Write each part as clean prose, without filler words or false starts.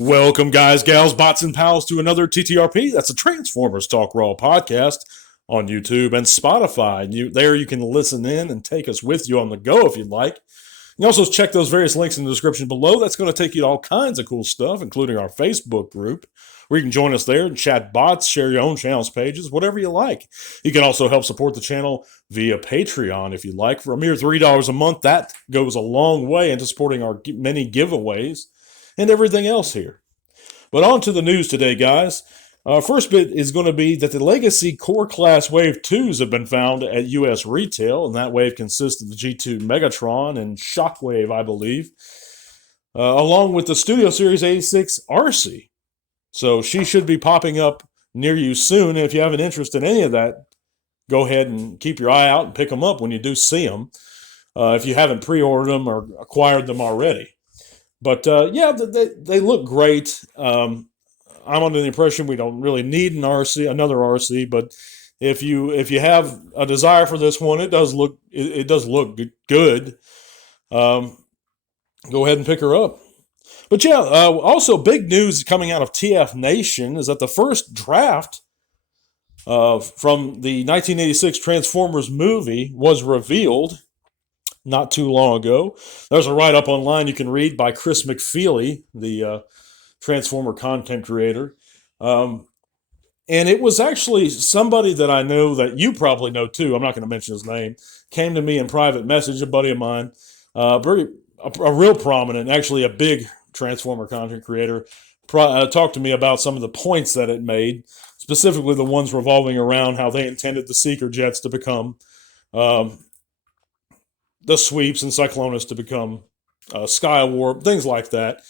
Welcome, guys, gals, bots, and pals, to another TTRP. That's a Transformers Talk Raw podcast on YouTube and Spotify. There you can listen in and take us with you on the go if you'd like. You can also check those various links in the description below. That's going to take you to all kinds of cool stuff, including our Facebook group, where you can join us there and chat bots, share your own channels pages, whatever you like. You can also help support the channel via Patreon if you'd like. For a mere $3 a month, that goes a long way into supporting our many giveaways and everything else here. But on to the news today, guys. First bit is going to be that the Legacy Core Class Wave 2s have been found at U.S. retail, and that wave consists of the G2 Megatron and Shockwave, I believe, along with the Studio Series 86 RC. So she should be popping up near you soon, and if you have an interest in any of that, go ahead and keep your eye out and pick them up when you do see them, if you haven't pre-ordered them or acquired them already. But yeah, they look great. I'm under the impression we don't really need another RC, but if you have a desire for this one, it does look good. Go ahead and pick her up. But yeah, also big news coming out of TFNation is that the first draft from the 1986 Transformers movie was revealed not too long ago. There's a write-up online you can read by Chris McFeely, the Transformer content creator. And it was actually somebody that I know that you probably know too. I'm not going to mention his name. Came to me in private message, a buddy of mine, a real prominent, actually a big Transformer content creator, talked to me about some of the points that it made, specifically the ones revolving around how they intended the Seeker jets to become the Sweeps and Cyclonus to become Skywarp, things like that.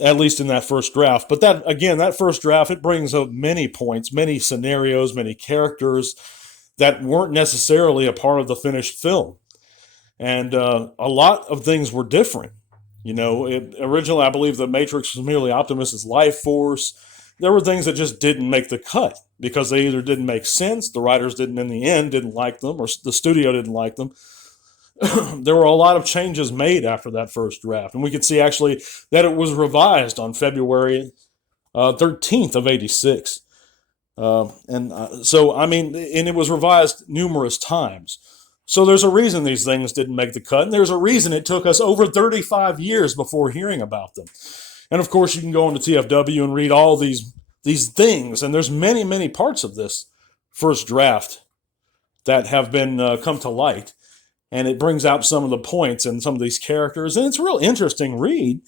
At least in that first draft. But that first draft, it brings up many points, many scenarios, many characters that weren't necessarily a part of the finished film. And a lot of things were different. You know, originally, I believe the Matrix was merely Optimus's life force. There were things that just didn't make the cut because they either didn't make sense, the writers didn't like them, or the studio didn't like them. There were a lot of changes made after that first draft. And we could see actually that it was revised on February 13th of 86. So, I mean, and it was revised numerous times. So there's a reason these things didn't make the cut. And there's a reason it took us over 35 years before hearing about them. And of course, you can go into TFW and read all these things. And there's many, many parts of this first draft that have been come to light. And it brings out some of the points and some of these characters. And it's a real interesting read.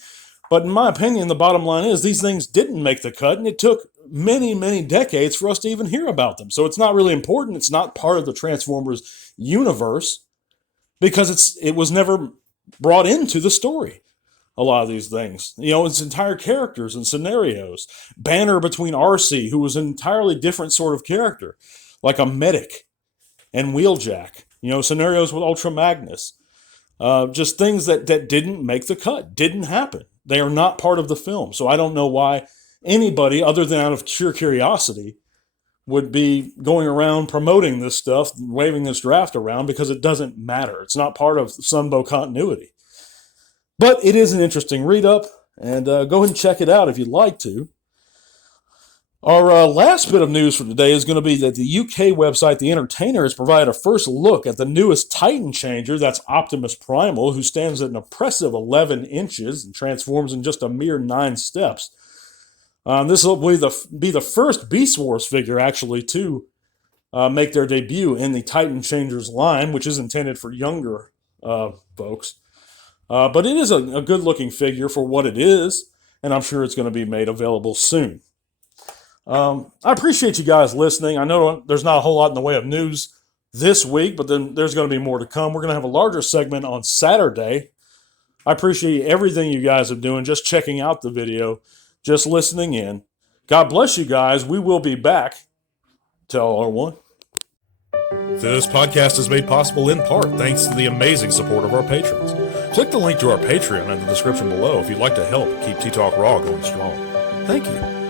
But in my opinion, the bottom line is these things didn't make the cut. And it took many, many decades for us to even hear about them. So it's not really important. It's not part of the Transformers universe because it was never brought into the story. A lot of these things. You know, it's entire characters and scenarios. Banner between RC, who was an entirely different sort of character, like a medic, and Wheeljack. You know, scenarios with Ultra Magnus. Just things that didn't make the cut, didn't happen. They are not part of the film. So I don't know why anybody, other than out of sheer curiosity, would be going around promoting this stuff, waving this draft around, because it doesn't matter. It's not part of Sunbow continuity. But it is an interesting read-up, and go ahead and check it out if you'd like to. Our last bit of news for today is going to be that the UK website The Entertainer has provided a first look at the newest Titan changer, that's Optimus Primal, who stands at an impressive 11 inches and transforms in just a mere 9 steps. This will be the first Beast Wars figure, actually, to make their debut in the Titan Changers line, which is intended for younger folks. But it is a good-looking figure for what it is, and I'm sure it's going to be made available soon. I appreciate you guys listening. I know there's not a whole lot in the way of news this week, but then there's going to be more to come. We're going to have a larger segment on Saturday. I appreciate everything you guys are doing, just checking out the video, just listening in. God bless you guys. We will be back. Tell R1. This podcast is made possible in part thanks to the amazing support of our patrons. Click the link to our Patreon in the description below if you'd like to help keep T-Talk Raw going strong. Thank you.